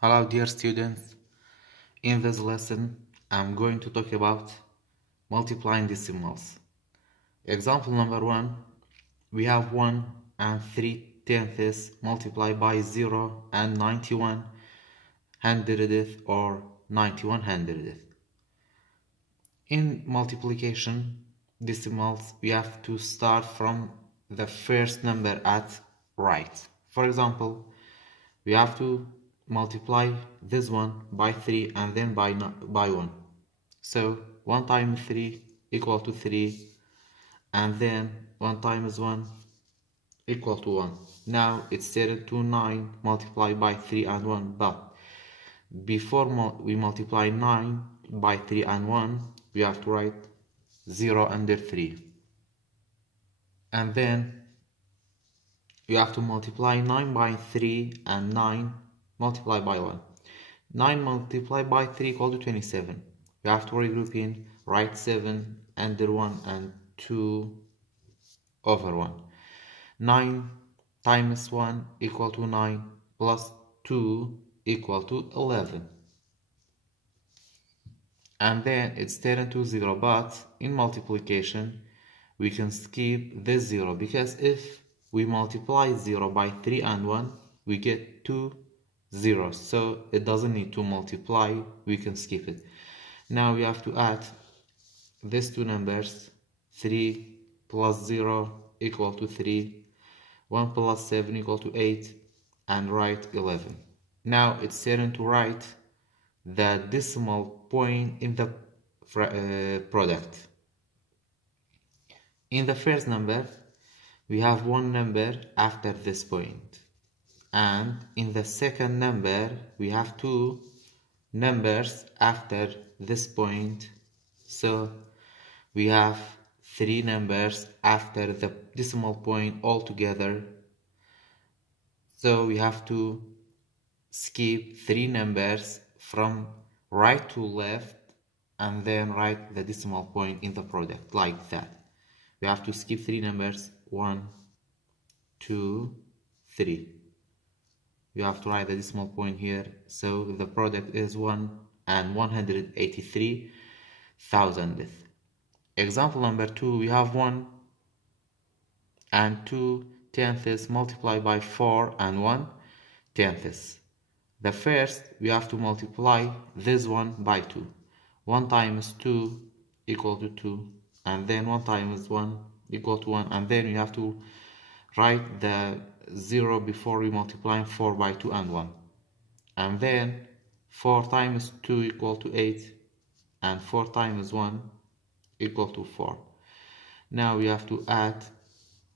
Hello dear students, in this lesson I'm going to talk about multiplying decimals. Example number 1, we have 1 and 3/10 multiplied by 0 and 91 hundredth or 91 hundredth. In multiplication decimals we have to start from the first number at right. For example, we have to multiply this one by 3 and then by 1. So 1 times 3 equal to 3, and then 1 times 1 equal to 1. Now it's turned to 9 multiplied by 3 and 1, but before we multiply 9 by 3 and 1, we have to write 0 under 3. And then you have to multiply 9 by 3 and 9 multiplied by 1. 9 multiplied by 3 equal to 27. You have to regroup in, write 7 under 1 and 2 over 1. 9 times 1 equal to 9 plus 2 equal to 11. And then it's turned to 0, but in multiplication we can skip this 0, because if we multiply 0 by 3 and 1, we get 2 zeros, so it doesn't need to multiply, we can skip it. Now we have to add these two numbers, 3 plus 0 equal to 3, 1 plus 7 equal to 8, and write 11. Now it's turn to write the decimal point in the product. In the first number, we have one number after this point. And in the second number, we have two numbers after this point. So we have three numbers after the decimal point altogether. So we have to skip three numbers from right to left and then write the decimal point in the product like that. We have to skip three numbers, 1, 2, 3. You have to write the decimal point here, so the product is 1 and 183 thousandth. Example number 2, we have 1 and 2/10 multiplied by 4 and 1/10. The first, we have to multiply this one by 2. 1 times 2 equal to 2, and then 1 times 1 equal to 1, and then we have to write the 0 before we multiply 4 by 2 and 1. And then 4 times 2 equal to 8, and 4 times 1 equal to 4. Now we have to add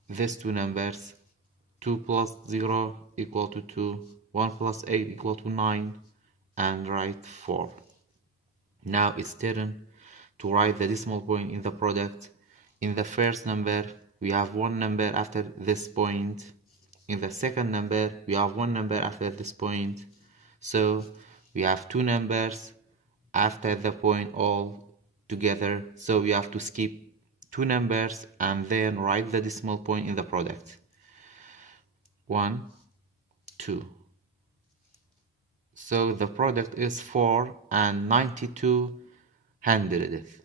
these two numbers, 2 plus 0 equal to 2, 1 plus 8 equal to 9, and write 4. Now it's turn to write the decimal point in the product. In the first number, we have one number after this point. In the second number, we have one number after this point. So we have two numbers after the point all together. So we have to skip two numbers and then write the decimal point in the product. 1, 2. So the product is 4 and 92 hundredth.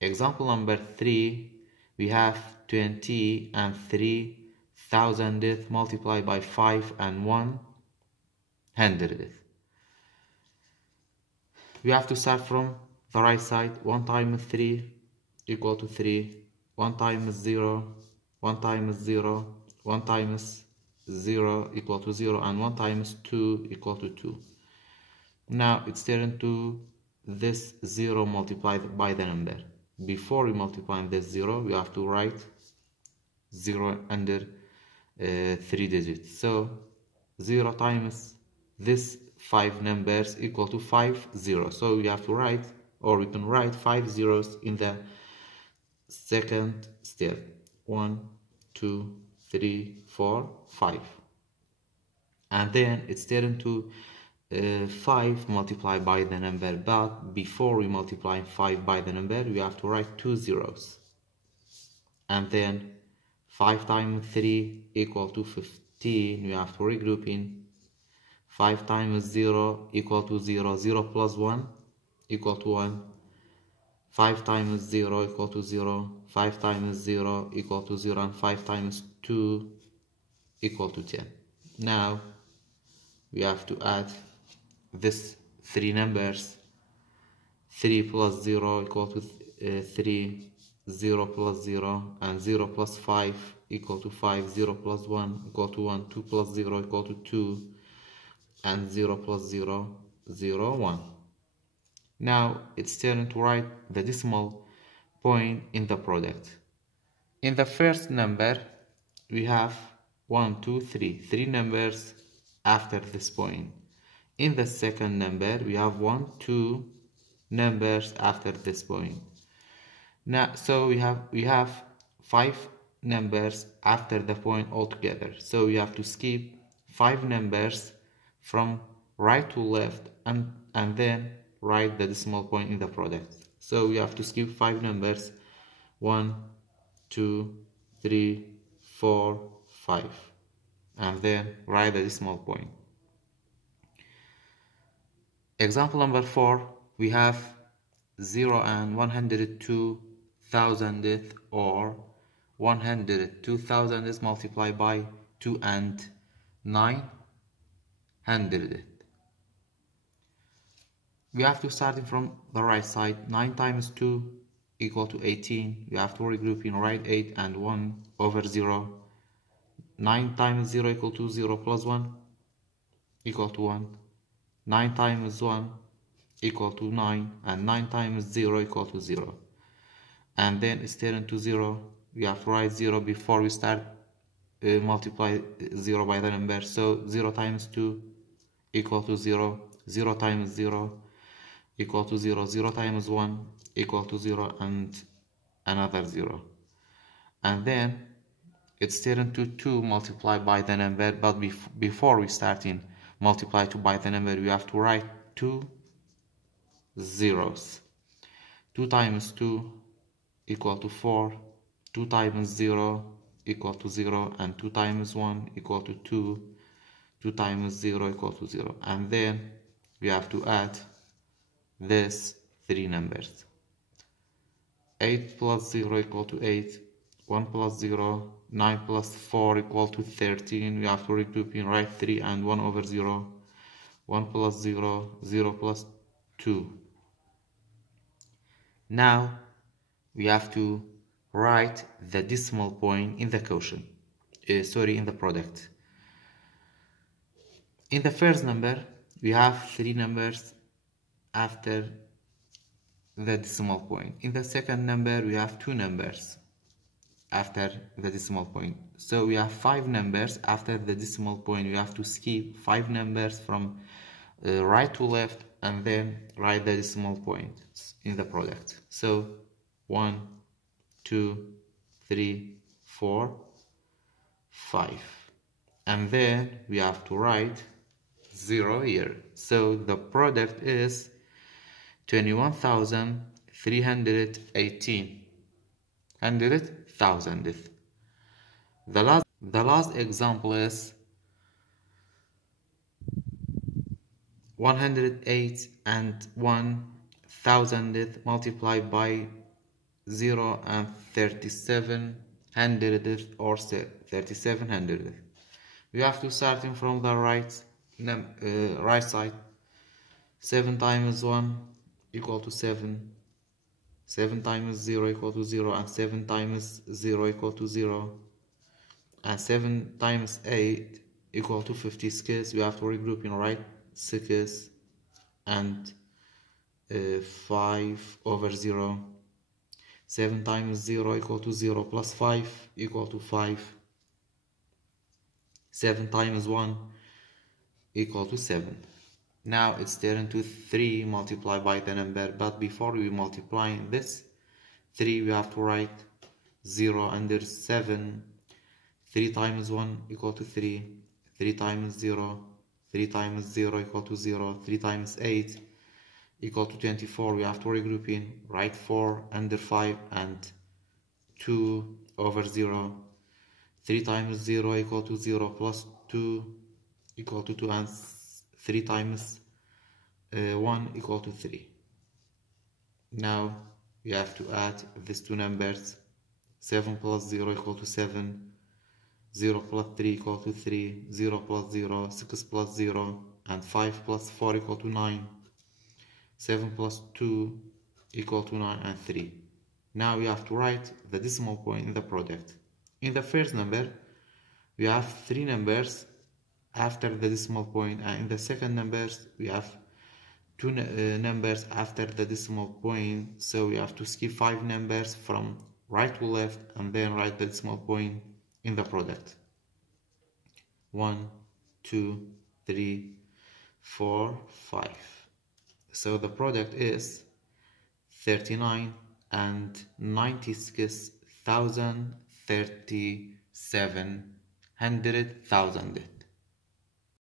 Example number 3, we have 20 and 3 thousandth multiplied by 5 and 1 hundredth. We have to start from the right side. 1 times 3 equal to 3, 1 times 0, 1 times 0, 1 times 0 equal to 0, and 1 times 2 equal to 2. Now it's turned to this 0 multiplied by the number. Before we multiply this 0, we have to write 0 under 3 digits. So 0 times this 5 numbers equal to 5 zeros. So we have to write, or we can write 5 zeros in the second step. 1, 2, 3, 4, 5. And then it's turned to 5 multiplied by the number, but before we multiply 5 by the number, we have to write 2 zeros. And then 5 times 3 equal to 15. We have to regroup in 5 times 0 equal to 0. 0 plus 1 equal to 1. 5 times 0 equal to 0. 5 times 0 equal to 0. And 5 times 2 equal to 10. Now we have to add this three numbers. 3 plus 0 equal to 3. 0 plus 0 and 0 plus 5 equal to 5. 0 plus 1 equal to 1. 2 plus 0 equal to 2. And 0 plus 0, 0, 1. Now it's turn to write the decimal point in the product. In the first number, we have 1, 2, 3. 3 numbers after this point. In the second number, we have 1, 2 numbers after this point. Now, so we have 5 numbers after the point altogether. So we have to skip 5 numbers from right to left and then write the decimal point in the product. So we have to skip 5 numbers. 1, 2, 3, 4, 5, and then write the decimal point. Example number 4, we have 0 and 102 thousandth, or 102 thousandths multiplied by 2 and 9 hundredth. We have to start from the right side. 9 times 2 equal to 18. We have to regroup in right 8 and 1 over 0. 9 times 0 equal to 0 plus 1 equal to 1. 9 times 1 equal to 9, and 9 times 0 equal to 0. And then it's turned to 0. We have to write 0 before we start multiply 0 by the number. So 0 times 2 equal to 0. 0 times 0 equal to 0. 0 times 1 equal to 0, and another 0. And then it's turned to 2 multiplied by the number, but before we start in multiply 2 by the number, we have to write 2 zeros. 2 times 2 equal to 4. 2 times 0 equal to 0, and 2 times 1 equal to 2. 2 times 0 equal to 0. And then we have to add these 3 numbers. 8 plus 0 equal to 8. 1 plus 0. 9 plus 4 equal to 13. We have to regroup in right 3 and 1 over 0. 1 plus 0. 0 plus 2. Now we have to write the decimal point in the quotient. In the product. In the first number, we have 3 numbers after the decimal point. In the second number, we have 2 numbers after the decimal point. So we have 5 numbers after the decimal point. We have to skip 5 numbers from right to left and then write the decimal point in the product. So 1, 2, 3, 4, 5. And then we have to write 0 here. So the product is 21,318 thousandth. The last example is 108 and 1 thousandth multiplied by 0 and 37 hundredth, or 37 hundredth. We have to start from the right side. 7 times 1 equal to 7. 7 times 0 equal to 0, and 7 times 0 equal to 0. And 7 times 8 equal to 56. We have to regroup in right 6 and 5 over 0. 7 times 0 equal to 0 plus 5 equal to 5. 7 times 1 equal to 7. Now it's turned to 3 multiplied by the number, but before we multiply this 3, we have to write 0 under 7. 3 times 1 equal to 3. 3 times 0. 3 times 0 equal to 0. 3 times 8 equal to 24. We have to regroup in right 4 under 5 and 2 over 0. 3 times 0 equal to 0 plus 2 equal to 2, and 3 times 1 equal to 3. Now we have to add these two numbers. 7 plus 0 equal to 7, 0 plus 3 equal to 3, 0 plus 0, 6 plus 0, and 5 plus 4 equal to 9, 7 plus 2 equal to 9 and 3. Now we have to write the decimal point in the product. In the first number, we have 3 numbers after the decimal point, and in the second numbers, we have 2 numbers after the decimal point, so we have to skip 5 numbers from right to left and then write the decimal point in the product. 1, 2, 3, 4, 5. So the product is 39 and 96,037 hundredth.